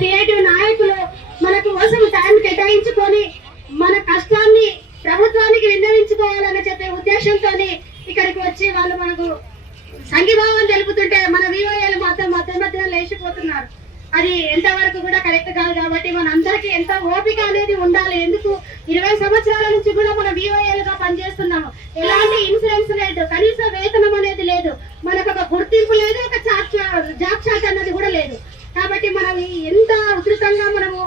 CIT నాయకులు మన కోసం టైం కేటాయించుకొని మన కష్టాన్ని ప్రభుత్వానికి విన్నవించుకోవాలని చెప్పే ఉద్దేశంతో ఇక్కడికి వచ్చి వాళ్ళు మనకు సంఘీభావం తెలుపుతుంటే మన వివోఏలు మాత్రం మధ్య లేచిపోతున్నారు. అది ఎంతవరకు కూడా కరెక్ట్ కాదు. కాబట్టి మన అందరికీ ఎంత ఓపిక అనేది ఉండాలి. ఎందుకు 20 సంవత్సరాల నుంచి కూడా మన వివోఏలుగా పనిచేస్తున్నాము. ఎలాంటి ఇన్సూరెన్స్ లేదు, కనీస వేతనం అనేది లేదు, మనకు ఒక గుర్తింపు లేదు, ఒక జాబ్ చార్ట్ అన్నది కూడా లేదు. కాబట్టి మనం ఎంత ఉధృతంగా మనము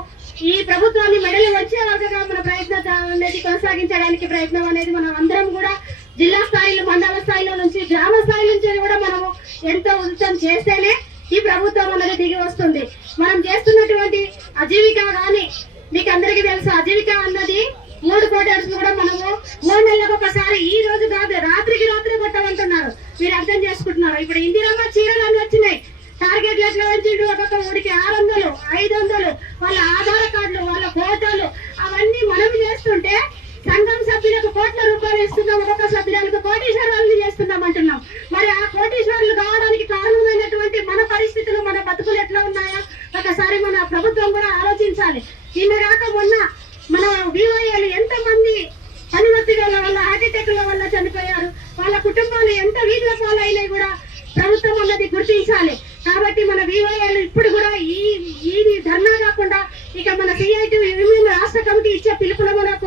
ఈ ప్రభుత్వాన్ని మెడలు వచ్చే వరకుగా మన ప్రయత్నం అనేది కొనసాగించడానికి ప్రయత్నం అనేది మనం అందరం కూడా జిల్లా స్థాయిలో, మండల స్థాయిలో నుంచి, గ్రామ స్థాయి నుంచి కూడా మనము ఎంతో ఉధృతం చేస్తేనే ఈ ప్రభుత్వం అనేది దిగి వస్తుంది. మనం చేస్తున్నటువంటి అజీవిక కానీ మీకు అందరికీ తెలుసు, అజీవిక అన్నది 3 క్వార్టర్స్ కూడా మనము 3 నెలలకు ఒకసారి, ఈ రోజు కాదు రాత్రికి రాత్రి కొట్టమంటున్నారు. మీరు అర్థం చేసుకుంటున్నారు. ఇప్పుడు ఇందిరమ్మ చీరలు అన్ని వచ్చినాయి. టార్గెట్ ఎట్లా వచ్చిండు, ఒక్కొక్క ఊరికి 600, 500, వాళ్ళ ఆధార్ కార్డులు, వాళ్ళ ఫోటోలు అవన్నీ మనం చేస్తుంటే సంఘం సభ్యులకు కోట్ల రూపాయలు ఇస్తున్నాం, ఒక్కొక్క సభ్యులకు కోటీశ్వరాలను చేస్తున్నాం అంటున్నాం. మరి ఆ కోటీశ్వరులు కావడానికి కారణమైనటువంటి మన పరిస్థితులు, మన బతుకులు ఎట్లా ఉన్నాయో ఒకసారి మన ప్రభుత్వం కూడా ఆలోచించాలి. నిన్న కాక మొన్న మన వివోఏలు ఎంతమంది పనివత్తిల వల్ల, హార్ట్ అటాక్ల వల్ల చనిపోయారు. వాళ్ళ కుటుంబాలు ఎంత వీధుల పాలైనాయి కూడా ప్రభుత్వం అన్నది గుర్తించాలి. కాబట్టి మన వివోఏలు ఇప్పుడు కూడా ఈ ధర్నా కాకుండా ఇక మన సిఐటి రాష్ట్ర కమిటీ ఇచ్చే పిలుపుల మనకు